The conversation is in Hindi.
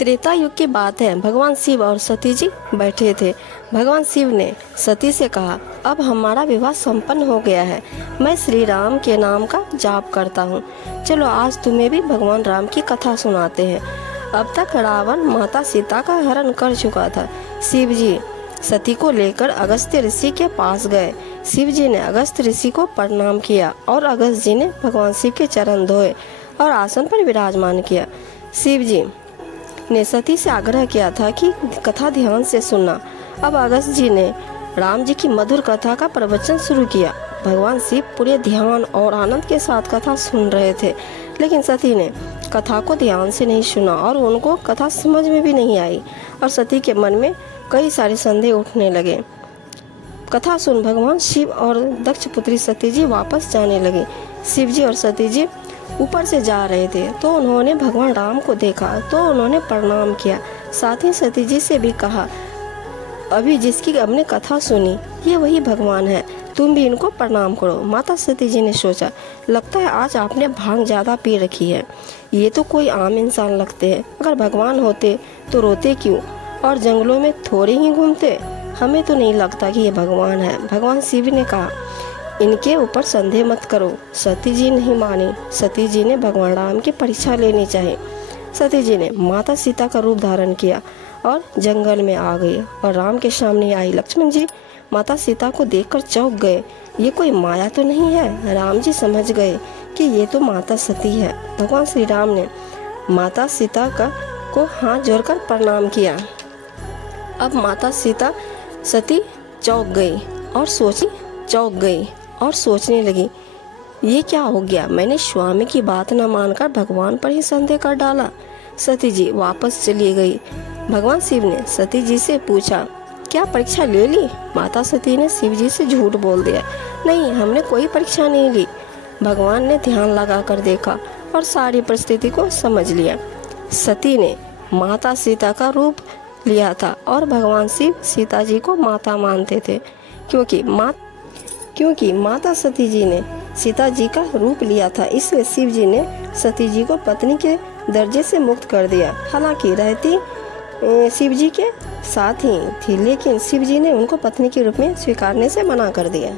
त्रेता युग की बात है। भगवान शिव और सती जी बैठे थे। भगवान शिव ने सती से कहा, अब हमारा विवाह संपन्न हो गया है। मैं श्री राम के नाम का जाप करता हूँ। चलो आज तुम्हें भी भगवान राम की कथा सुनाते हैं। अब तक रावण माता सीता का हरण कर चुका था। शिव जी सती को लेकर अगस्त्य ऋषि के पास गए। शिव जी ने अगस्त्य ऋषि को प्रणाम किया और अगस्त्य जी ने भगवान शिव के चरण धोए और आसन पर विराजमान किया। शिव जी ने सती से आग्रह किया था कि कथा ध्यान से सुनना। अब अगस्त्य जी ने राम जी की मधुर कथा का प्रवचन शुरू किया। भगवान शिव पूरे ध्यान और आनंद के साथ कथा सुन रहे थे, लेकिन सती ने कथा को ध्यान से नहीं सुना और उनको कथा समझ में भी नहीं आई और सती के मन में कई सारे संदेह उठने लगे। कथा सुन भगवान शिव और दक्ष पुत्री सती जी वापस जाने लगे। शिव जी और सती जी ऊपर से जा रहे थे तो उन्होंने भगवान राम को देखा तो उन्होंने प्रणाम किया। साथ ही सती जी से भी कहा, अभी जिसकी हमने कथा सुनी ये वही भगवान है, तुम भी इनको प्रणाम करो। माता सती जी ने सोचा, लगता है आज आपने भांग ज्यादा पी रखी है। ये तो कोई आम इंसान लगते हैं, अगर भगवान होते तो रोते क्यों और जंगलों में थोड़े ही घूमते। हमें तो नहीं लगता कि ये भगवान है। भगवान शिव ने कहा, इनके ऊपर संदेह मत करो। सती जी नहीं मानी। सती जी ने भगवान राम की परीक्षा लेनी चाहिए। सती जी ने माता सीता का रूप धारण किया और जंगल में आ गई और राम के सामने आई। लक्ष्मण जी माता सीता को देखकर चौंक गए, ये कोई माया तो नहीं है। राम जी समझ गए कि ये तो माता सती है। भगवान श्री राम ने माता सीता को हाथ जोड़कर प्रणाम किया। अब माता सीता सती चौंक गई और सोचने लगी, ये क्या हो गया, मैंने स्वामी की बात न मानकर भगवान पर ही संदेह कर डाला। सती जी वापस चली गई। भगवान शिव ने सती जी से पूछा, क्या परीक्षा ले ली? माता सती ने शिव जी से झूठ बोल दिया, नहीं हमने कोई परीक्षा नहीं ली। भगवान ने ध्यान लगाकर देखा और सारी परिस्थिति को समझ लिया। सती ने माता सीता का रूप लिया था और भगवान शिव सीता जी को माता मानते थे। क्योंकि माता सती जी ने सीता जी का रूप लिया था, इसलिए शिव जी ने सती जी को पत्नी के दर्जे से मुक्त कर दिया। हालांकि रहती शिव जी के साथ ही थी, लेकिन शिव जी ने उनको पत्नी के रूप में स्वीकारने से मना कर दिया।